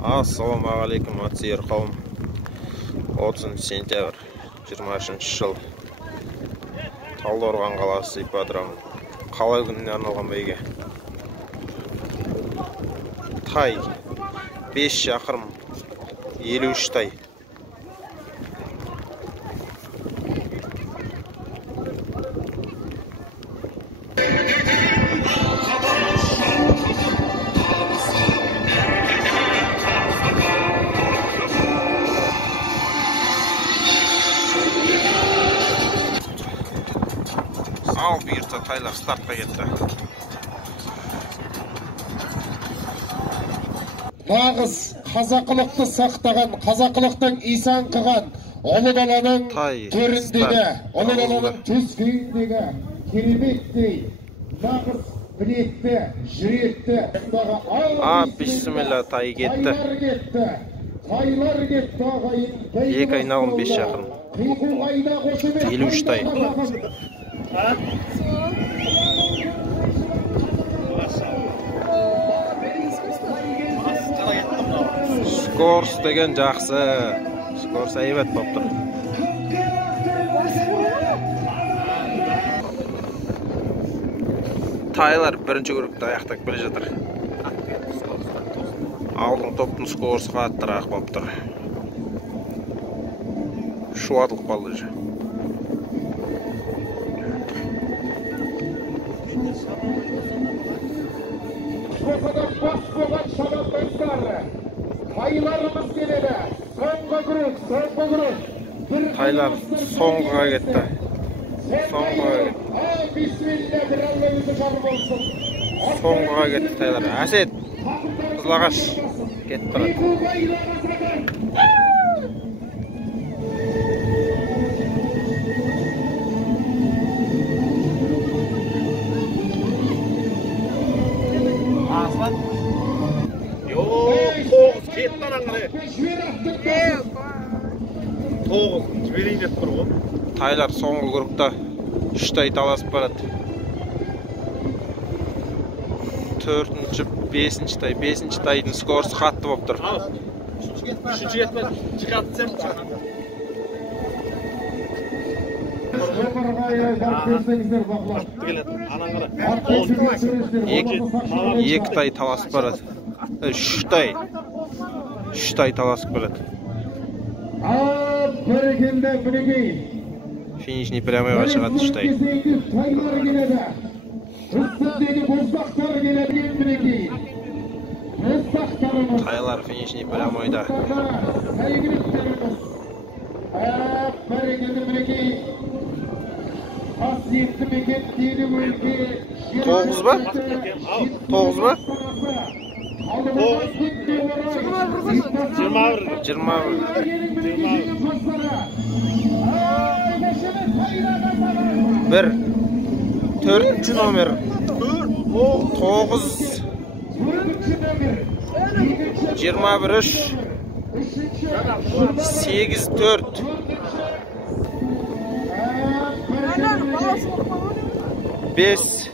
Ассалаумағалейкум, атсүйер қауым. 30 сентябрь 23 жыл. Талдықорған қаласы ипподром. Қала күніне арналған бәйге. Тай 5 шақырым 53 тай. Ал бұйыртса тайлар стартқа кетті. Нағыз қазақылықты сақтаған, қазақылықтың исан қыған, ұлы даланың төріндегі, ұлы даланың төс күйіндегі кереметтей, нағыз білекті, жүректі, бисмилла, тай кетті. Тайлар кетті ағайын. 2 айналым 5 шақырым. 53 тай. Скорс деген жақсы. Скорс әйбәт болып тұр. Тайлар бірінші көрікті аяқтап келе жатыр. Алдың топтың скорсы қаттырақ болып тұр. Шуатылып қалды же. Бас болған шабандастар, тайларымыз келеді. Соңғы күрек. Тайлар соңғыға кетті. Соңғыға кетті тайлар. Әсет, Қызылағаш кетті барады. Тайлар соңғы күрікті 3 тай таласып барады. 4-ші, 5-ші тай. 5-ші тайдың скорсы қатты болып тұр. Екі тай таласып барады. 3 тай таласып барады. Финишный прямойға шығады 3 тай. Тайлар финишный прямойда. 9 ба? 9 ба? 1 4-ші номер 9 21 8 4 5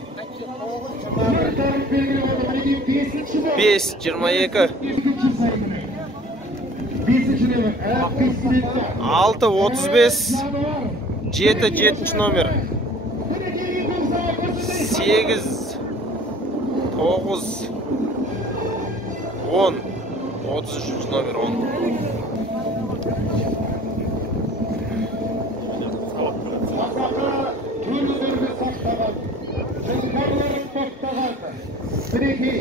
22 6 35 7 7-ші номер 8 9 10 33-ші номер 10. Бірекей,